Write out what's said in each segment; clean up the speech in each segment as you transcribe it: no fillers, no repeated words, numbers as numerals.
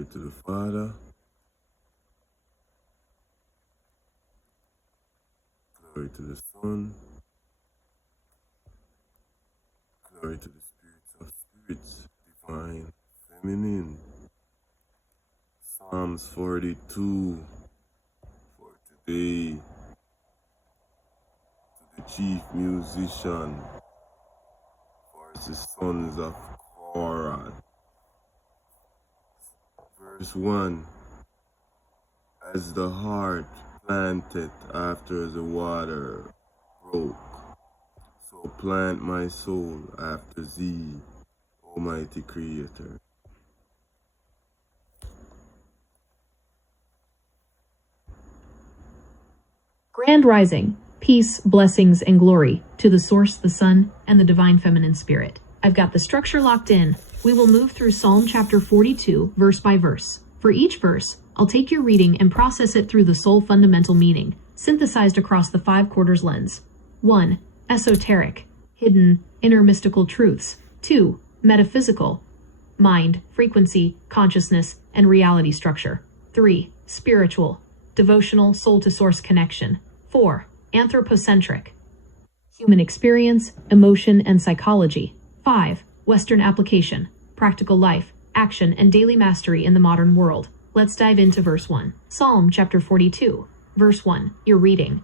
Glory to the Father, glory to the Son, glory to the spirits of spirits, divine, feminine. Psalms 42 for today, to the chief musician, for the sons of Korah. Verse 1. As the heart planted after the water broke, so plant my soul after thee, Almighty Creator. Grand Rising, peace, blessings, and glory to the Source, the Sun, and the Divine Feminine Spirit. I've got the structure locked in. We will move through Psalm chapter 42, verse by verse. For each verse, I'll take your reading and process it through the soul fundamental meaning, synthesized across the 5 quarters lens. 1. Esoteric, hidden, inner mystical truths. 2. Metaphysical, mind, frequency, consciousness, and reality structure. 3. Spiritual, devotional, soul-to-source connection. 4. Anthropocentric, human experience, emotion, and psychology. 5. Western application, practical life, action, and daily mastery in the modern world. Let's dive into verse 1. Psalm chapter 42, verse 1. Your reading.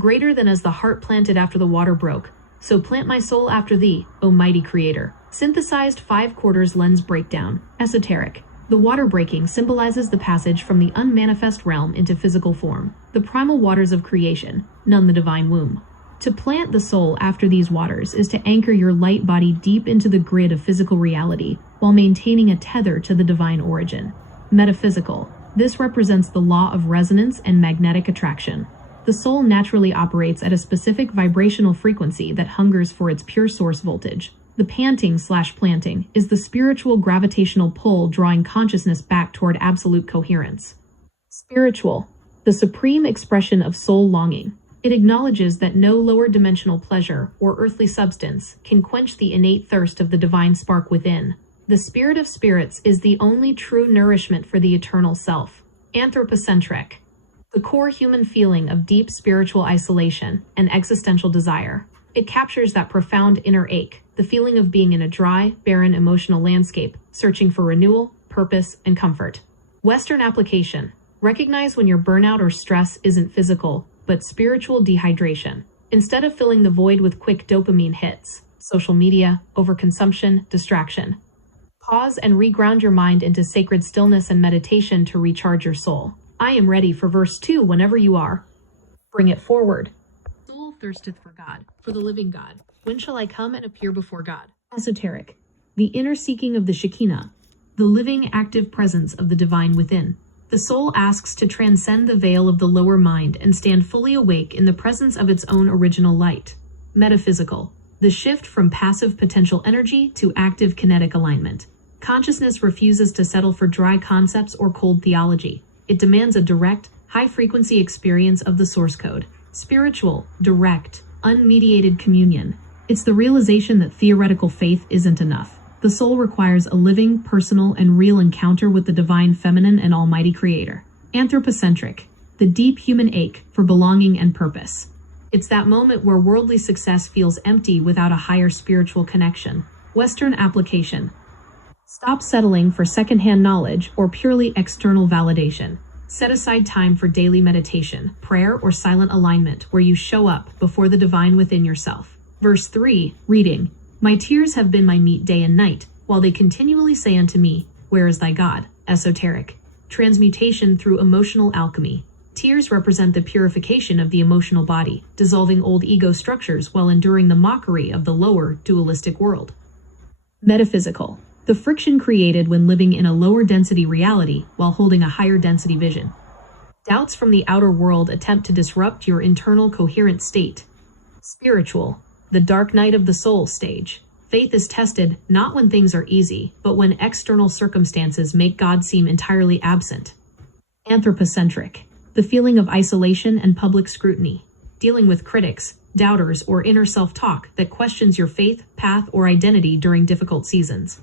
Greater than as the heart planted after the water broke, so plant my soul after thee, O mighty Creator. Synthesized 5 quarters lens breakdown. Esoteric. The water breaking symbolizes the passage from the unmanifest realm into physical form, the primal waters of creation, none the divine womb. To plant the soul after these waters is to anchor your light body deep into the grid of physical reality while maintaining a tether to the divine origin. Metaphysical. This represents the law of resonance and magnetic attraction. The soul naturally operates at a specific vibrational frequency that hungers for its pure source voltage. The panting/planting is the spiritual gravitational pull drawing consciousness back toward absolute coherence. Spiritual, the supreme expression of soul longing. It acknowledges that no lower dimensional pleasure or earthly substance can quench the innate thirst of the divine spark within. The spirit of spirits is the only true nourishment for the eternal self. Anthropocentric, the core human feeling of deep spiritual isolation and existential desire. It captures that profound inner ache, the feeling of being in a dry, barren emotional landscape, searching for renewal, purpose, and comfort. Western application. Recognize when your burnout or stress isn't physical, but spiritual dehydration. Instead of filling the void with quick dopamine hits, social media, overconsumption, distraction. Pause and reground your mind into sacred stillness and meditation to recharge your soul. I am ready for verse 2 whenever you are. Bring it forward. Soul thirsteth for God, for the living God. When shall I come and appear before God? Esoteric. The inner seeking of the Shekinah, the living, active presence of the divine within. The soul asks to transcend the veil of the lower mind and stand fully awake in the presence of its own original light. Metaphysical. The shift from passive potential energy to active kinetic alignment. Consciousness refuses to settle for dry concepts or cold theology. It demands a direct, high-frequency experience of the source code. Spiritual, direct, unmediated communion. It's the realization that theoretical faith isn't enough. The soul requires a living, personal, and real encounter with the divine feminine and almighty creator. Anthropocentric, the deep human ache for belonging and purpose. It's that moment where worldly success feels empty without a higher spiritual connection. Western application. Stop settling for secondhand knowledge or purely external validation. Set aside time for daily meditation, prayer, or silent alignment where you show up before the divine within yourself. Verse 3, reading. My tears have been my meat day and night, while they continually say unto me, Where is thy God? Esoteric. Transmutation through emotional alchemy. Tears represent the purification of the emotional body, dissolving old ego structures while enduring the mockery of the lower, dualistic world. Metaphysical. The friction created when living in a lower density reality while holding a higher density vision. Doubts from the outer world attempt to disrupt your internal coherent state. Spiritual. The dark night of the soul stage. Faith is tested not when things are easy, but when external circumstances make God seem entirely absent. Anthropocentric. The feeling of isolation and public scrutiny. Dealing with critics, doubters, or inner self-talk that questions your faith, path, or identity during difficult seasons.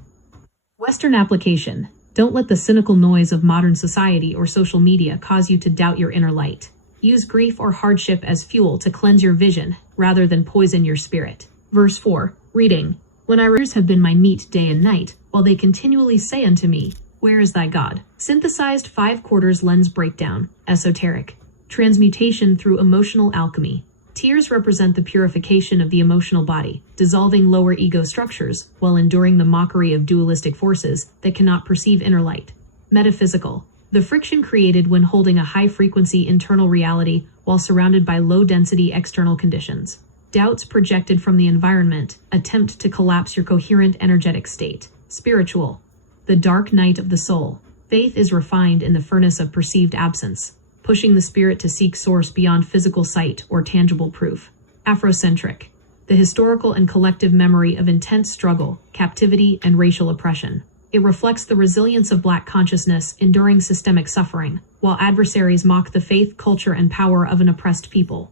Western application. Don't let the cynical noise of modern society or social media cause you to doubt your inner light. Use grief or hardship as fuel to cleanse your vision, rather than poison your spirit. Verse 4, reading, When I have been my meat day and night, while they continually say unto me, Where is thy God? Synthesized 5/4 lens breakdown, esoteric. Transmutation through emotional alchemy. Tears represent the purification of the emotional body, dissolving lower ego structures, while enduring the mockery of dualistic forces that cannot perceive inner light. Metaphysical. The friction created when holding a high-frequency internal reality while surrounded by low-density external conditions. Doubts projected from the environment attempt to collapse your coherent energetic state. Spiritual. The dark night of the soul. Faith is refined in the furnace of perceived absence, pushing the spirit to seek source beyond physical sight or tangible proof. Afrocentric. The historical and collective memory of intense struggle, captivity, and racial oppression. It reflects the resilience of Black consciousness enduring systemic suffering, while adversaries mock the faith, culture, and power of an oppressed people.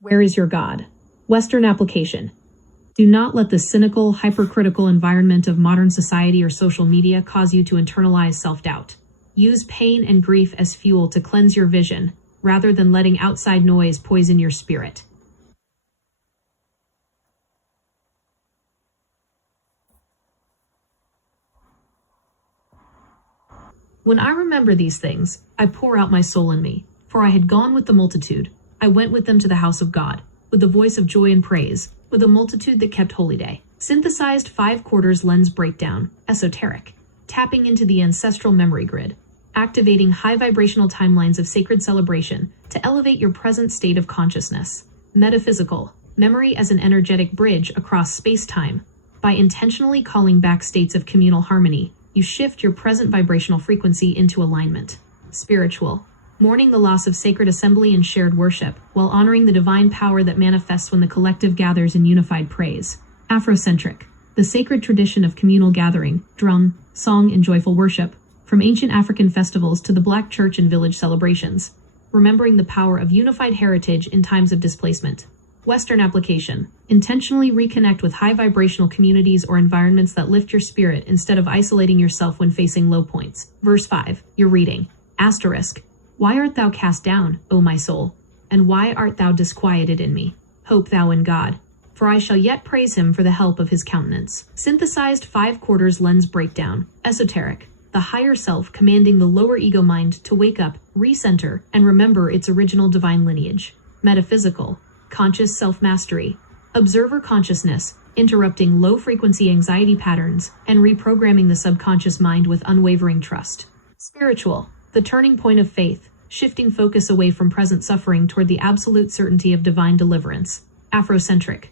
Where is your God? Western application. Do not let the cynical, hypercritical environment of modern society or social media cause you to internalize self-doubt. Use pain and grief as fuel to cleanse your vision, rather than letting outside noise poison your spirit. When I remember these things, I pour out my soul in me. For I had gone with the multitude. I went with them to the house of God, with the voice of joy and praise, with a multitude that kept holy day. Synthesized 5/4 lens breakdown, esoteric. Tapping into the ancestral memory grid. Activating high vibrational timelines of sacred celebration to elevate your present state of consciousness. Metaphysical. Memory as an energetic bridge across space-time. By intentionally calling back states of communal harmony, you shift your present vibrational frequency into alignment. Spiritual. Mourning the loss of sacred assembly and shared worship, while honoring the divine power that manifests when the collective gathers in unified praise. Afrocentric. The sacred tradition of communal gathering, drum, song, and joyful worship, from ancient African festivals to the Black church and village celebrations. Remembering the power of unified heritage in times of displacement. Western application. Intentionally reconnect with high vibrational communities or environments that lift your spirit instead of isolating yourself when facing low points. Verse 5. You're reading. Asterisk. Why art thou cast down, O my soul? And why art thou disquieted in me? Hope thou in God. For I shall yet praise him for the help of his countenance. Synthesized 5/4 lens breakdown. Esoteric. The higher self commanding the lower ego mind to wake up, recenter, and remember its original divine lineage. Metaphysical. Conscious self-mastery. Observer consciousness, interrupting low-frequency anxiety patterns and reprogramming the subconscious mind with unwavering trust. Spiritual. The turning point of faith, shifting focus away from present suffering toward the absolute certainty of divine deliverance. Afrocentric.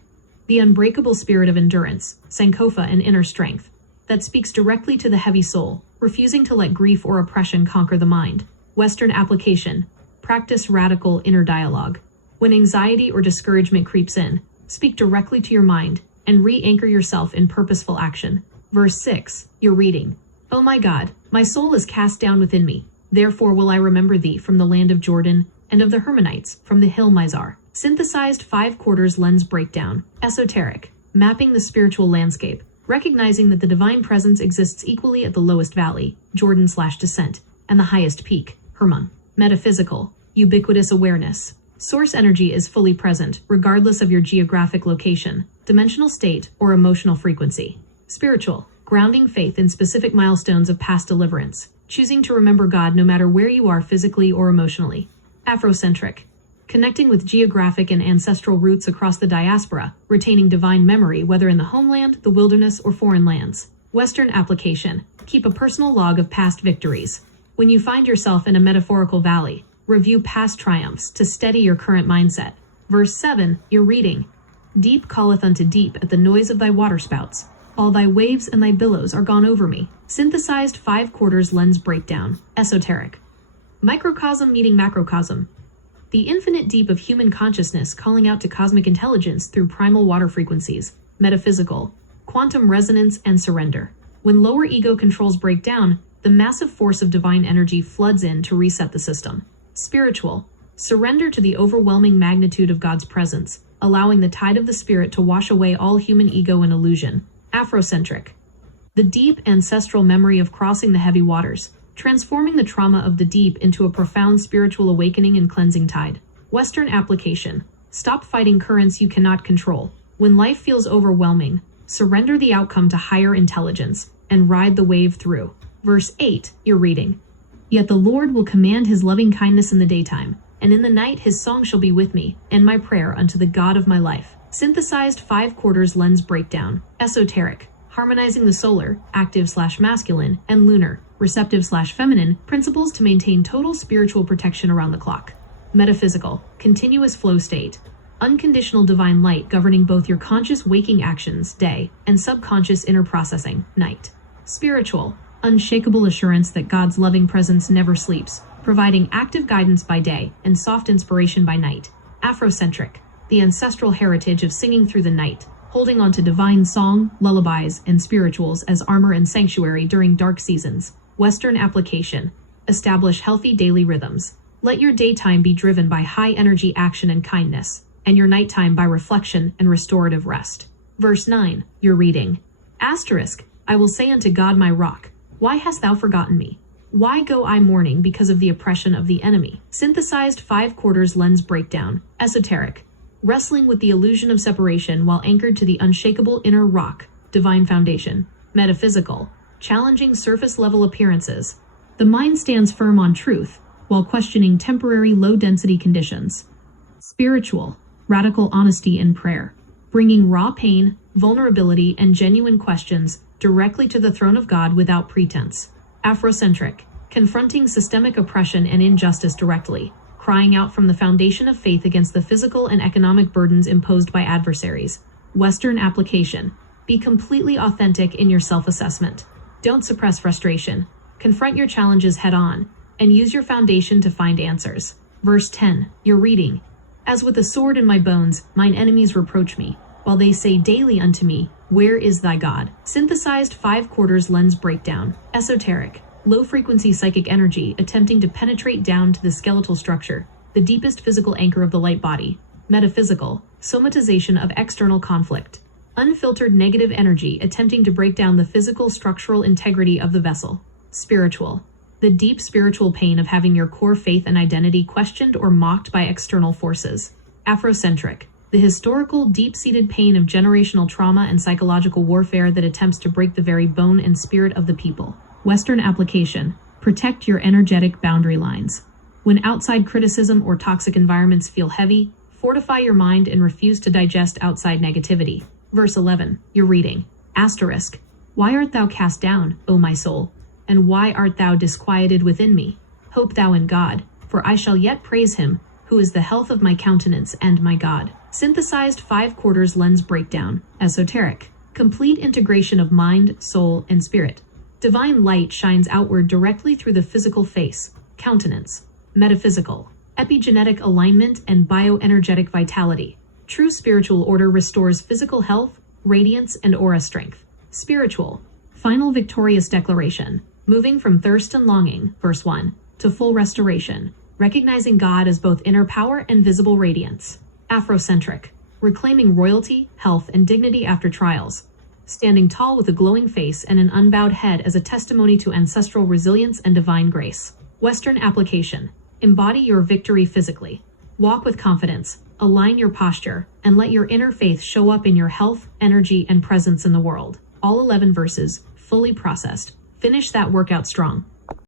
The unbreakable spirit of endurance, Sankofa, and inner strength, that speaks directly to the heavy soul, refusing to let grief or oppression conquer the mind. Western application. Practice radical inner dialogue. When anxiety or discouragement creeps in, speak directly to your mind and re-anchor yourself in purposeful action. Verse 6. You're reading. O my God, my soul is cast down within me. Therefore will I remember thee from the land of Jordan and of the Hermonites from the hill Mizar. Synthesized 5/4 lens breakdown. Esoteric. Mapping the spiritual landscape. Recognizing that the divine presence exists equally at the lowest valley, Jordan/descent, and the highest peak, Hermon. Metaphysical. Ubiquitous awareness. Source energy is fully present, regardless of your geographic location, dimensional state, or emotional frequency. Spiritual. Grounding faith in specific milestones of past deliverance, choosing to remember God no matter where you are physically or emotionally. Afrocentric. Connecting with geographic and ancestral roots across the diaspora, retaining divine memory whether in the homeland, the wilderness, or foreign lands. Western application. Keep a personal log of past victories. When you find yourself in a metaphorical valley, review past triumphs to steady your current mindset. Verse 7, you're reading. Deep calleth unto deep at the noise of thy waterspouts. All thy waves and thy billows are gone over me. Synthesized 5/4 lens breakdown. Esoteric. Microcosm meeting macrocosm. The infinite deep of human consciousness calling out to cosmic intelligence through primal water frequencies. Metaphysical. Quantum resonance and surrender. When lower ego controls break down, the massive force of divine energy floods in to reset the system. Spiritual. Surrender to the overwhelming magnitude of God's presence, allowing the tide of the spirit to wash away all human ego and illusion. Afrocentric. The deep ancestral memory of crossing the heavy waters, transforming the trauma of the deep into a profound spiritual awakening and cleansing tide. Western application. Stop fighting currents you cannot control. When life feels overwhelming, surrender the outcome to higher intelligence and ride the wave through. Verse 8, you're reading. Yet the Lord will command his loving kindness in the daytime, and in the night his song shall be with me, and my prayer unto the God of my life. Synthesized 5/4 lens breakdown. Esoteric. Harmonizing the solar, active/masculine, and lunar, receptive/feminine, principles to maintain total spiritual protection around the clock. Metaphysical. Continuous flow state. Unconditional divine light governing both your conscious waking actions, day, and subconscious inner processing, night. Spiritual. Unshakable assurance that God's loving presence never sleeps, providing active guidance by day and soft inspiration by night. Afrocentric. The ancestral heritage of singing through the night, holding on to divine song, lullabies, and spirituals as armor and sanctuary during dark seasons. Western application. Establish healthy daily rhythms. Let your daytime be driven by high-energy action and kindness, and your nighttime by reflection and restorative rest. Verse 9, you're reading. Asterisk, I will say unto God my rock, why hast thou forgotten me? Why go I mourning because of the oppression of the enemy? Synthesized 5/4 lens breakdown. Esoteric. Wrestling with the illusion of separation while anchored to the unshakable inner rock, divine foundation. Metaphysical. Challenging surface-level appearances. The mind stands firm on truth, while questioning temporary low-density conditions. Spiritual. Radical honesty in prayer. Bringing raw pain, vulnerability, and genuine questions directly to the throne of God without pretense. Afrocentric. Confronting systemic oppression and injustice directly, crying out from the foundation of faith against the physical and economic burdens imposed by adversaries. Western application. Be completely authentic in your self-assessment. Don't suppress frustration. Confront your challenges head-on, and use your foundation to find answers. Verse 10, you're reading. As with a sword in my bones, mine enemies reproach me, while they say daily unto me, where is thy God? Synthesized 5/4 lens breakdown. Esoteric. Low-frequency psychic energy attempting to penetrate down to the skeletal structure, the deepest physical anchor of the light body. Metaphysical. Somatization of external conflict. Unfiltered negative energy attempting to break down the physical structural integrity of the vessel. Spiritual. The deep spiritual pain of having your core faith and identity questioned or mocked by external forces. Afrocentric. The historical, deep-seated pain of generational trauma and psychological warfare that attempts to break the very bone and spirit of the people. Western application. Protect your energetic boundary lines. When outside criticism or toxic environments feel heavy, fortify your mind and refuse to digest outside negativity. Verse 11, you're reading. Asterisk. Why art thou cast down, O my soul? And why art thou disquieted within me? Hope thou in God, for I shall yet praise him, who is the health of my countenance and my God. Synthesized 5/4 lens breakdown. Esoteric. Complete integration of mind, soul, and spirit. Divine light shines outward directly through the physical face, countenance. Metaphysical. Epigenetic alignment and bioenergetic vitality. True spiritual order restores physical health, radiance, and aura strength. Spiritual. Final victorious declaration. Moving from thirst and longing, verse 1, to full restoration, recognizing God as both inner power and visible radiance. Afrocentric. Reclaiming royalty, health, and dignity after trials. Standing tall with a glowing face and an unbowed head as a testimony to ancestral resilience and divine grace. Western application. Embody your victory physically. Walk with confidence, align your posture, and let your inner faith show up in your health, energy, and presence in the world. All 11 verses, fully processed. Finish that workout strong.